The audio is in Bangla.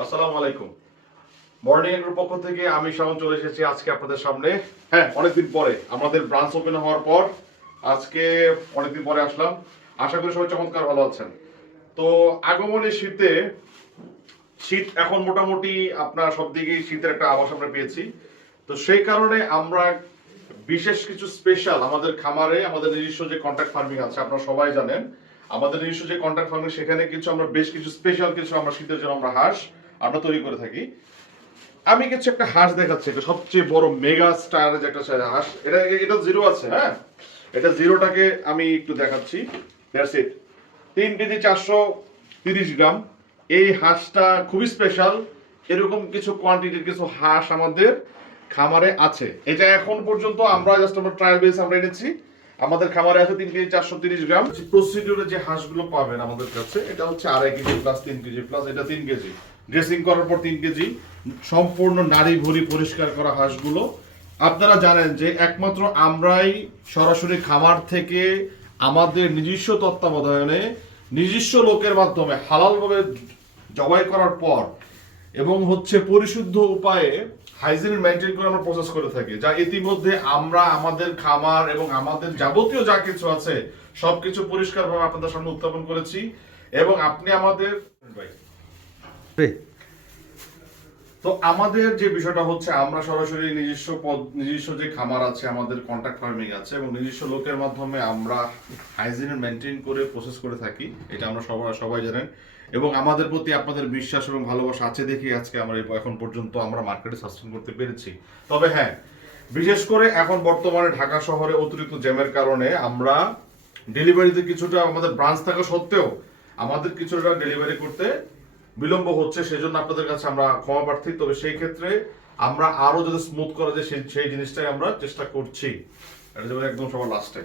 আসসালামু আলাইকুম। মর্নিং এর পক্ষ থেকে আমি শাওন চলে এসেছি আজকে আপনাদের সামনে। হ্যাঁ, অনেকদিন পরে আমাদের ব্রাঞ্চ ওপেন হওয়ার পর আজকে অনেকদিন পরে আসলাম। আশা করি সবাই চমৎকার ভালো আছেন। তো আগমনের শীত এখন মোটামুটি আপনার সব দিকেই শীতের একটা আভাস আমরা পেয়েছি। তো সেই কারণে আমরা বিশেষ কিছু স্পেশাল আমাদের খামারে আমাদের নিজস্ব যে কন্ট্রাক্ট ফার্মিং আছে আপনারা সবাই জানেন। আমাদের নিজস্ব যে কন্ট্রাক্ট ফার্মিং সেখানে কিছু আমরা বেশ কিছু স্পেশাল কিছু আমরা শীতের জন্য আমরা হাঁস আমরা তৈরি করে থাকি। আমি কিছু একটা হাঁস দেখাচ্ছি, এটা সবচেয়ে বড় মেগা স্টার যে একটা হাঁস, এটা জিরো আছে। হ্যাঁ, এটা জিরোটাকে আমি একটু দেখাচ্ছি। That's it. 3 কেজি 430 গ্রাম। এই হাঁসটা খুবই স্পেশাল। এরকম কিছু কোয়ান্টিটির কিছু হাঁস আমাদের খামারে আছে। এটা এখন পর্যন্ত আমরা জাস্ট আমরা ট্রায়াল বেস আমরা এনেছি। আমাদের খামারে আছে 3 কেজি 430 গ্রাম। প্রসিডিউরে যে হাঁসগুলো পাবেন আমাদের কাছে, এটা হচ্ছে 2.5 কেজি প্লাস 3 কেজি প্লাস এটা 3 কেজি। ড্রেসিং করার পর 3 কেজি সম্পূর্ণ নাড়ি ভুড়ি পরিষ্কার করা হাঁসগুলো। আপনারা জানেন যে একমাত্র আমরাই সরাসরি খামার থেকে আমাদের নিজস্ব তত্ত্বাবধানে নিজস্ব লোকের মাধ্যমে হালালভাবে জবাই করার পর এবং হচ্ছে পরিশুদ্ধ উপায়ে হাইজিন মেনটেন করে আমরা প্রসেস করে থাকি, যা ইতিমধ্যে আমরা আমাদের খামার এবং আমাদের যাবতীয় যা কিছু আছে সবকিছু পরিষ্কারভাবে আপনাদের সামনে উত্থাপন করেছি। এবং আপনি আমাদের তো আমাদের যে বিষয়টা হচ্ছে আমরা সরাসরি নিজস্ব যে খামার আছে, আমাদের কন্ট্রাক্ট ফার্মিং আছে এবং নিজস্ব লোকের মাধ্যমে আমরা হাইজিন মেনটেন করে প্রসেস করে থাকি। এটা আমরা সবাই জানেন এবং আমাদের প্রতি আপনাদের বিশ্বাস এবং ভালোবাসা আছে দেখে আজকে আমরা এখন পর্যন্ত আমরা মার্কেটে সাস্টেন করতে পেরেছি। তবে হ্যাঁ, বিশেষ করে এখন বর্তমানে ঢাকা শহরে অতিরিক্ত জ্যামের কারণে আমরা ডেলিভারিতে কিছুটা আমাদের ব্রাঞ্চ থাকা সত্ত্বেও আমাদের কিছুটা ডেলিভারি করতে বিলম্ব হচ্ছে। সেজন্য আপনাদের কাছে আমরা ক্ষমা প্রার্থী। তবে সেই ক্ষেত্রে আমরা আরো যদি স্মুথ করা যায় সেই জিনিসটাই আমরা চেষ্টা করছি। এটা যেমন একদম সবার লাস্টে